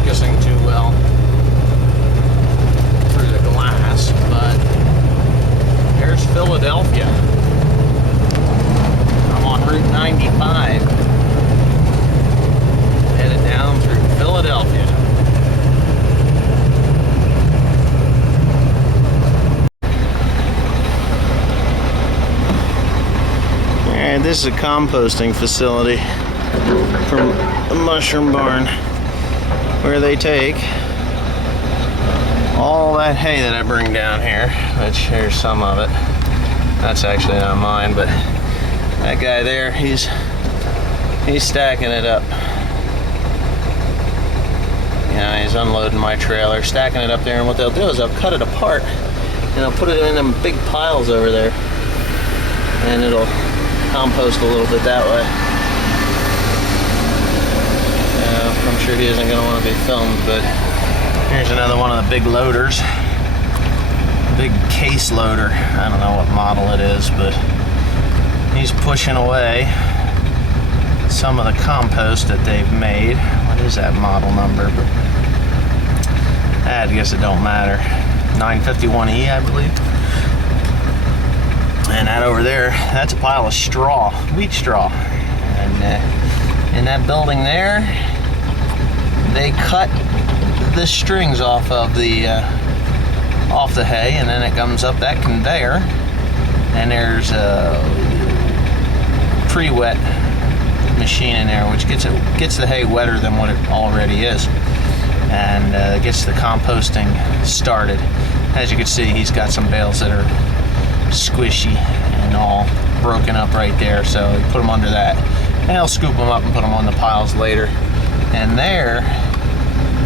focusing too well through the glass, but there's Philadelphia. I'm on Route 95, headed down through Philadelphia. And this is a composting facility from the mushroom barn, where they take all that hay that I bring down here, which here's some of it. That's actually not mine, but that guy there, he's stacking it up. Yeah, he's unloading my trailer, stacking it up there, and what they'll do is they'll cut it apart and they'll put it in them big piles over there, and it'll compost a little bit that way. I'm sure he isn't going to want to be filmed, but here's another one of the big loaders. Big case loader. I don't know what model it is, but he's pushing away some of the compost that they've made. What is that model number? But I guess it don't matter. 951E, I believe. And that over there, that's a pile of straw, wheat straw. And in that building there, they cut the strings off of the hay, and then it comes up that conveyor, and there's a pre-wet machine in there, which gets the hay wetter than what it already is, and gets the composting started. As you can see, he's got some bales that are squishy and all broken up right there, so you put them under that, and I'll scoop them up and put them on the piles later. And there,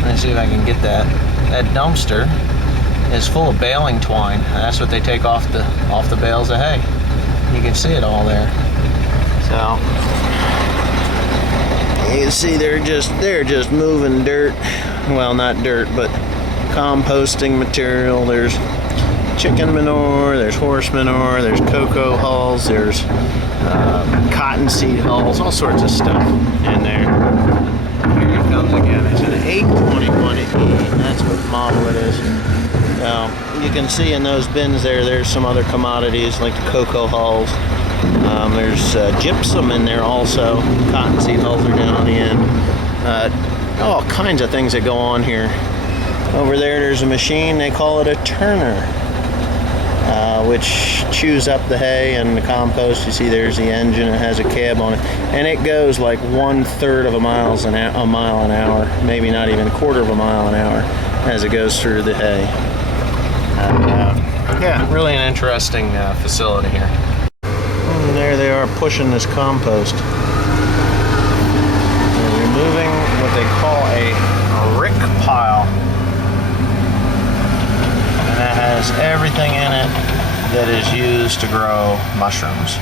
let me see if I can get that dumpster is full of baling twine. That's what they take off the bales of hay. You can see it all there. So you can see they're just moving dirt. Well, not dirt, but composting material. There's chicken manure, there's horse manure, there's cocoa hulls, there's cottonseed hulls, all sorts of stuff in there. Here it comes again. It's an 821E. That's what model it is. Now, you can see in those bins there's some other commodities like the cocoa hulls. There's gypsum in there also. Cottonseed hulls are down on the end. All kinds of things that go on here. Over there's a machine, they call it a turner, which chews up the hay and the compost. You see there's the engine, it has a cab on it, and it goes like 1/3 of a mile an hour, maybe not even 1/4 of a mile an hour as it goes through the hay. Yeah, really an interesting facility here. And there they are pushing this compost. They're removing what they call a rick pile. And that has everything in it that is used to grow mushrooms.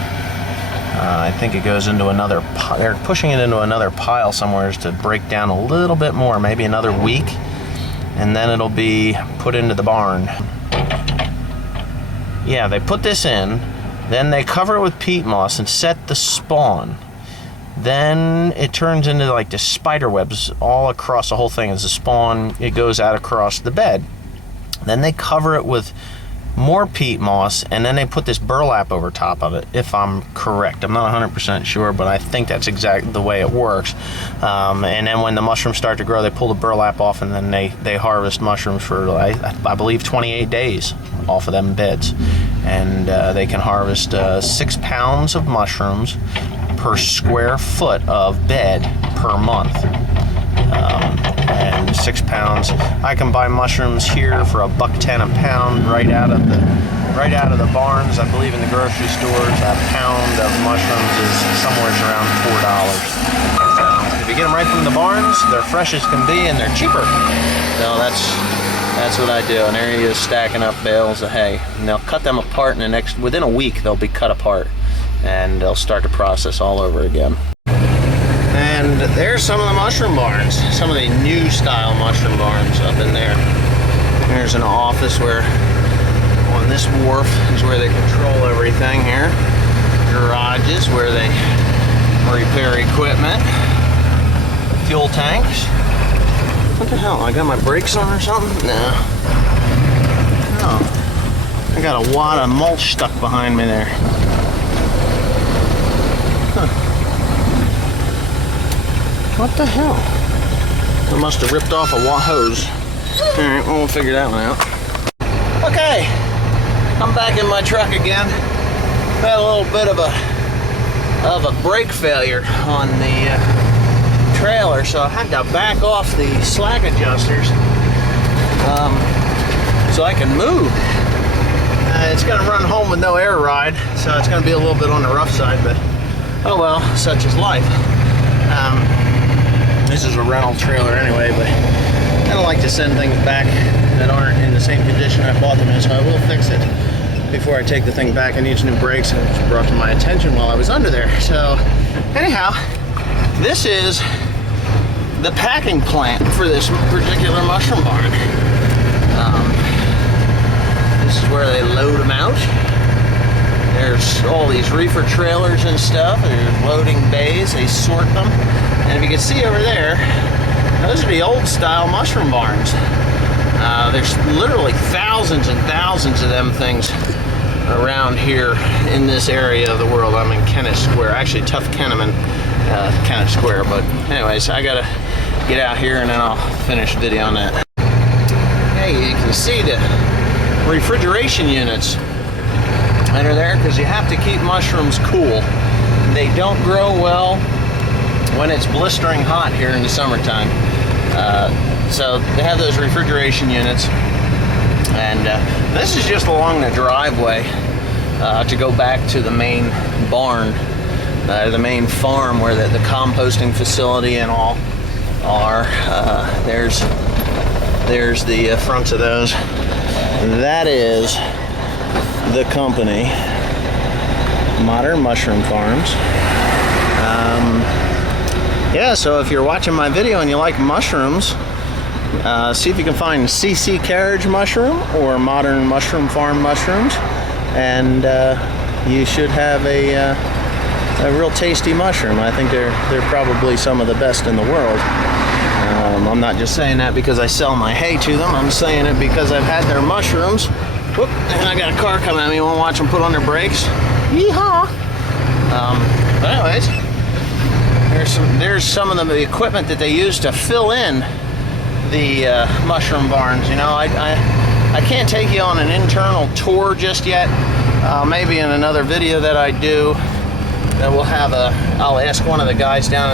I think it goes into another pile. They're pushing it into another pile somewhere to break down a little bit more, maybe another week, and then it'll be put into the barn. Yeah, they put this in, then they cover it with peat moss and set the spawn. Then it turns into like the spider webs all across the whole thing. As the spawn, it goes out across the bed. Then they cover it with more peat moss, and then they put this burlap over top of it, if I'm correct. I'm not 100% sure, but I think that's exactly the way it works. And then when the mushrooms start to grow, they pull the burlap off, and then they harvest mushrooms for, I believe, 28 days off of them beds. And they can harvest 6 pounds of mushrooms per square foot of bed per month. And 6 pounds. I can buy mushrooms here for $1.10 a pound right out of the barns. I believe in the grocery stores, a pound of mushrooms is somewhere around $4. So if you get them right from the barns, they're fresh as can be and they're cheaper. So that's what I do. And there he is stacking up bales of hay. And they'll cut them apart within a week they'll be cut apart, and they'll start the process all over again. And there's some of the mushroom barns, some of the new style mushroom barns up in there. There's an office where, on this wharf is where they control everything here. Garages where they repair equipment. Fuel tanks. What the hell? I got my brakes on or something? No. Oh. I got a wad of mulch stuck behind me there. Huh. What the hell? I must have ripped off a hose. Alright, well, we'll figure that one out. Okay. I'm back in my truck again. Had a little bit of a brake failure on the trailer, so I had to back off the slack adjusters so I can move. It's going to run home with no air ride, so it's going to be a little bit on the rough side, but oh well, such is life. This is a rental trailer anyway, but I don't like to send things back that aren't in the same condition I bought them in, so I will fix it before I take the thing back. It needs new brakes, and it was brought to my attention while I was under there. So anyhow, this is the packing plant for this particular mushroom barn. This is where they load them out. There's all these reefer trailers and stuff. There's loading bays. They sort them. And if you can see over there, those are the old style mushroom barns. There's literally thousands and thousands of them things around here in this area of the world. I'm in Kennett Square, actually Tough Kenneman, Kennett Square. But anyways, I gotta get out here and then I'll finish the video on that. Hey, you can see the refrigeration units that are there because you have to keep mushrooms cool. They don't grow well when it's blistering hot here in the summertime. So they have those refrigeration units, and this is just along the driveway to go back to the main barn, the main farm where the composting facility and all are. There's the fronts of those. That is the company, Modern Mushroom Farms. Yeah, so if you're watching my video and you like mushrooms, see if you can find CC Carriage mushroom or Modern Mushroom Farm mushrooms, and you should have a real tasty mushroom. I think they're probably some of the best in the world. I'm not just saying that because I sell my hay to them. I'm saying it because I've had their mushrooms. Whoop, and I got a car coming at me. Want to watch them put on their brakes? Yeehaw! But anyways, there's some of the equipment that they use to fill in the mushroom barns. You know, I can't take you on an internal tour just yet. Maybe in another video that I do, that we'll have I'll ask one of the guys down